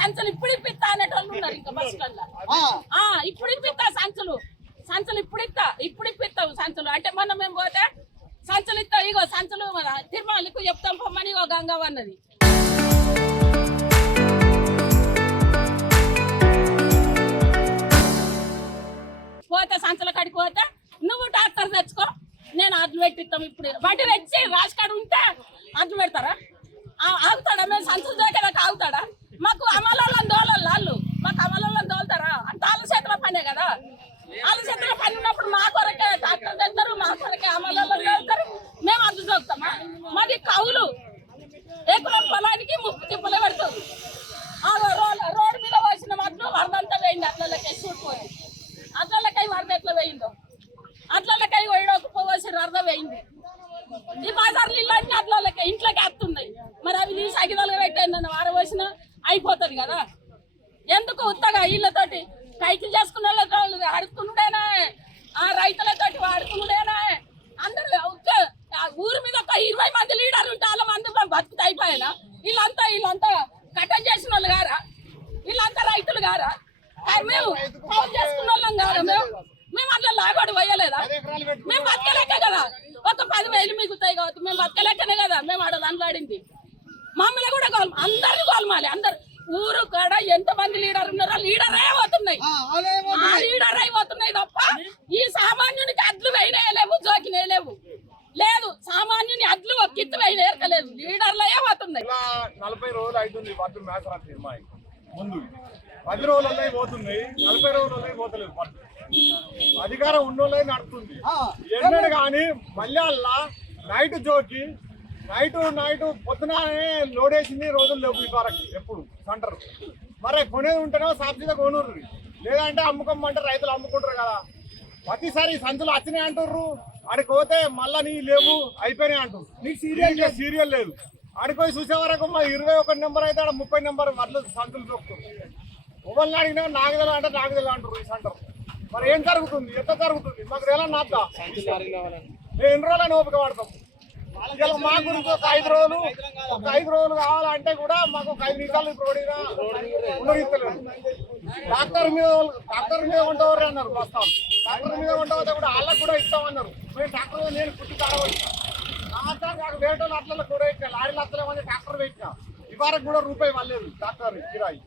సంచులు ఇప్పుడు ఇప్పిస్తా అనేటోళ్ళు ఉన్నారు ఇంకా బస్ స్టాండ్. ఇప్పుడు ఇప్పిస్తా సంచులు ఇప్పుడు ఇప్పిస్తావు సంచులు అంటే మొన్న మేము పోతే సంచులు ఇస్తావు. ఇగో సంచులు తిరుమలకు చెప్తాం పొమ్మని ఇగో గంగవ్వ అన్నది. పోతే సంచుల కాడికి పోతే నువ్వు డాక్టర్ తెచ్చుకో నేను అడ్లు పెట్టిస్తాం. ఇప్పుడు బండి తెచ్చి రాసుకాడు ఉంటే అడ్లు పెడతారా? ఆగుతాడా? మేము సంచులు దొరికేదాకా ఆగుతాడా? మాకు అమలలో దోలాలి వాళ్ళు, మాకు అమలలో దోలుతారా? అంత వాళ్ళ చేతిలో పనే కదా. వాళ్ళ చేతిలో పని ఉన్నప్పుడు మా కొరకే డాక్టర్ తెస్తారు, మా కొరకే అమలలో దోలుతారు. మేము అడ్లు దొరుకుతామా? మాది కౌలు ఎకరం పొలానికి 30 తిప్పలు పెడుతుంది. రోడ్డు మీద వచ్చిన అడ్లు వరదంతా వేయింది. అట్లకే చూడిపోయింది. అట్లకై వరద ఎట్లా వేయిందో అట్లకై పోసి వరద వేయింది. ఈ బజార్లు ఇలాంటి అట్లకే ఇంట్లోకి వస్తున్నాయి. మరి అవి తీసి అగిదాలుగా పెట్టాను వారం వేసిన అయిపోతుంది కదా. ఎందుకు ఉత్తగా వీళ్ళతోటి కైకిలు చేసుకునే వాళ్ళతో ఆడుకున్నాడేనా, ఆ రైతులతోటి వాడుకున్నాడేనా? అందరూ ఊరి మీద ఒక 20 మంది లీడర్లు ఉంటే వాళ్ళ మంది బతుకుతా అయిపోయానా? వీళ్ళంతా కట్టం చేసిన వాళ్ళు గారా? వీళ్ళంతా రైతులు గారా? మేము పౌన్ చేసుకున్న వాళ్ళం కాదా? మేము అట్లా లాగోడు పోయలేదా? మేము బతకలేక కదా. ఒక 10,000 మిగులుతాయి కాబట్టి మేము బతకలేకనే కదా మేము ఆడ దండలాడింది. మమ్మల్ని కూడా అందరిని గోల్మాలి. అందరు ఊరు కాడ ఎంత మంది లీడర్ ఉన్నారో లీడరే పోతున్నాయి, లీడర్ అయిపోతున్నాయి తప్ప ఈ సామాన్యునికి అడ్లు వేయలేవు, జోకినేలేవు. లేదు సామాన్యుని అడ్లు ఒక కిత్తు వేయలేరకలేదు, లీడర్లే పోతున్నాయి. 40 రోజులు అవుతుంది పట్టు మేసరా ముందు 10 రోజులనే పోతున్నాయి, 40 రోజులనే పోతలేదు. పట్టు అధికారం ఉన్నోళ్ళే నడుతుంది. ఎన్నడు కానీ మళ్ళీ అలా నైట్ జోకి నైట్ పొద్దునే లోడేసింది రోజులు లేవు ఈ వరకు ఎప్పుడు సెంటర్. మరి కొనేది ఉంటేనో సబ్సిడీ కొనుర్రు, లేదంటే అమ్ముకోమంటే రైతులు అమ్ముకుంటారు కదా. ప్రతిసారి సంచులు వచ్చినాయి అంటుర్రు, అడికి పోతే మళ్ళా నీ లేవు అయిపోయినాయి అంటారు. నీకు సీరియల్ లేదు. అడిపోయి చూసే వరకు మా 21 నెంబర్ అయితే ఆడ 30 నెంబర్ వడ్లు సంచులు చూపుతారు. ఎవరిని అడిగినా నాగదల అంటే నాగదల అంటారు ఈ సెంటర్. మరి ఏం జరుగుతుంది? ఎంత జరుగుతుంది? మాకు ఎలా నాద్దా? మేము ఎన్ని రోజులని ఓపిక పడతాం? ఇలా మా గురించి ఒక 5 రోజులు కావాలంటే కూడా మాకు ఒక 5 నిమిషాలు ఇప్పుడు ఉండగిస్తలేదు. డాక్టర్ మీద ఉండవరే అన్నారు బస్తాలు. డాక్టర్ మీద ఉండవతే కూడా వాళ్ళకు కూడా ఇస్తామన్నారు. మేము డాక్టర్ నేను పుట్టి కారవచ్చు నాకు వేరే అట్లలో కూడా ఇచ్చా. లారీలు అత్తలేమని డాక్టర్ పెట్టినా. ఈ వారికి కూడా రూపాయి వాళ్ళలేదు డాక్టర్ కిరాయి.